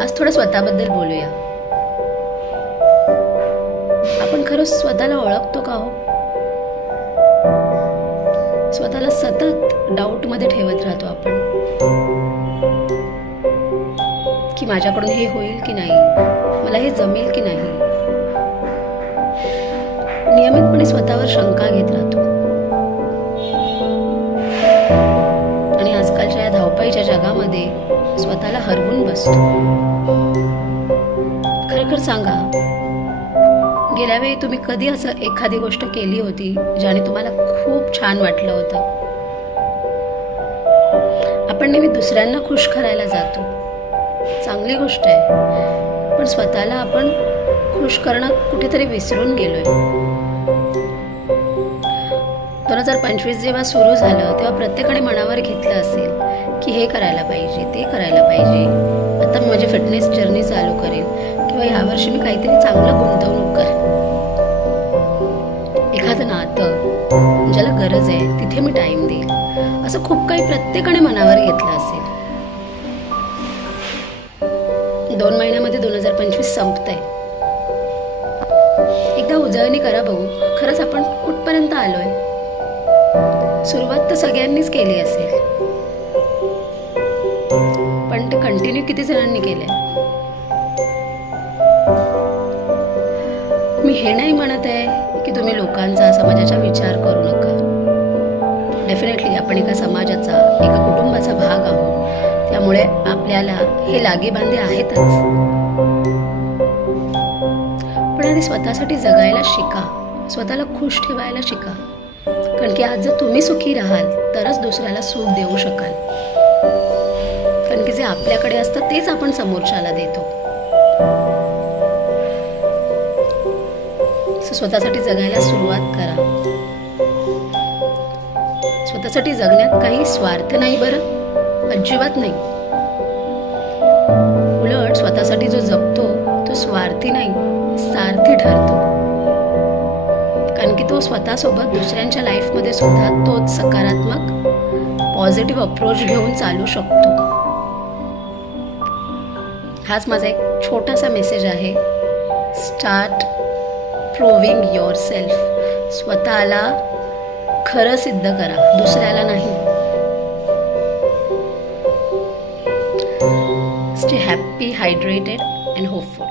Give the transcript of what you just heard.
आज थोडं स्वतःबद्दल बोलूया. आपण खरंच स्वतःला ओळखतो का हो? स्वतःला सतत डाऊटमध्ये ठेवत राहतो आपण, की माझ्याकडून हे होईल की नाही, मला हे जमेल की नाही. नियमितपणे स्वतःवर शंका घेत राहतो आणि आजकालच्या या धावपळीच्या जगामध्ये स्वतःला हरवून बसतो. खरं सांगा, गेल्या वेळी तुम्ही कधी असं एखादी गोष्ट केली होती ज्याने तुम्हाला खूप छान वाटलं होतं? आपण नेहमी दुसऱ्यांना खुश करायला जातो, चांगली गोष्ट आहे, पण स्वतःला आपण खुश करणं कुठेतरी विसरून गेलोय. 2025 जेव्हा सुरू झालं तेव्हा प्रत्येकाने मनावर घेतलं असेल की हे करायला पाहिजे, ते करायला पाहिजे, आता मी माझी फिटनेस जर्नी चालू करेन, किंवा यावर्षी मी काहीतरी चांगलं गुंतवणूक करेन, एखादं नातं ज्याला गरज आहे तिथे मी टाईम देईल, असं खूप काही प्रत्येकाने मनावर घेतलं असेल. 2 महिन्यामध्ये 2025 संपतंय. एकदा उजळणी करा भाऊ, खरंच आपण कुठपर्यंत आलोय? सुरुवात तर सगळ्यांनीच केली असेल, पण ते कंटिन्यू किती जणांनी केलंय? मी हे नाही म्हणत आहे की तुम्ही लोकांचा, समाजाचा विचार करू नका. डेफिनेटली आपण एका समाजाचा, एका कुटुंबाचा भाग आहोत, त्यामुळे आपल्याला हे लागेबांधे आहेतच. पण आधी स्वतःसाठी जगायला शिका, स्वतःला खुश ठेवायला शिका. कारण की आज जर तुम्ही सुखी राहाल तरच दुसऱ्याला सुख देऊ शकाल. कारण की जे आपल्याकडे असतं तेच आपण समोरच्याला देतो. स्वतःसाठी जगायला सुरुवात करा. स्वतःसाठी जगण्यात काही स्वार्थ नाही बरं, अजिबात नाही. उलट स्वतःसाठी जो जगतो तो स्वार्थी नाही, सारथी ठरतो. कारण की तो स्वतःसोबत दुसऱ्यांच्या लाईफमध्ये सुद्धा तोच सकारात्मक पॉझिटिव्ह अप्रोच घेऊन चालू शकतो. हाच माझा एक छोटासा मेसेज आहे. Start proving yourself. स्वतःला खरं सिद्ध करा, दुसऱ्याला नाही. Stay happy, hydrated and hopeful.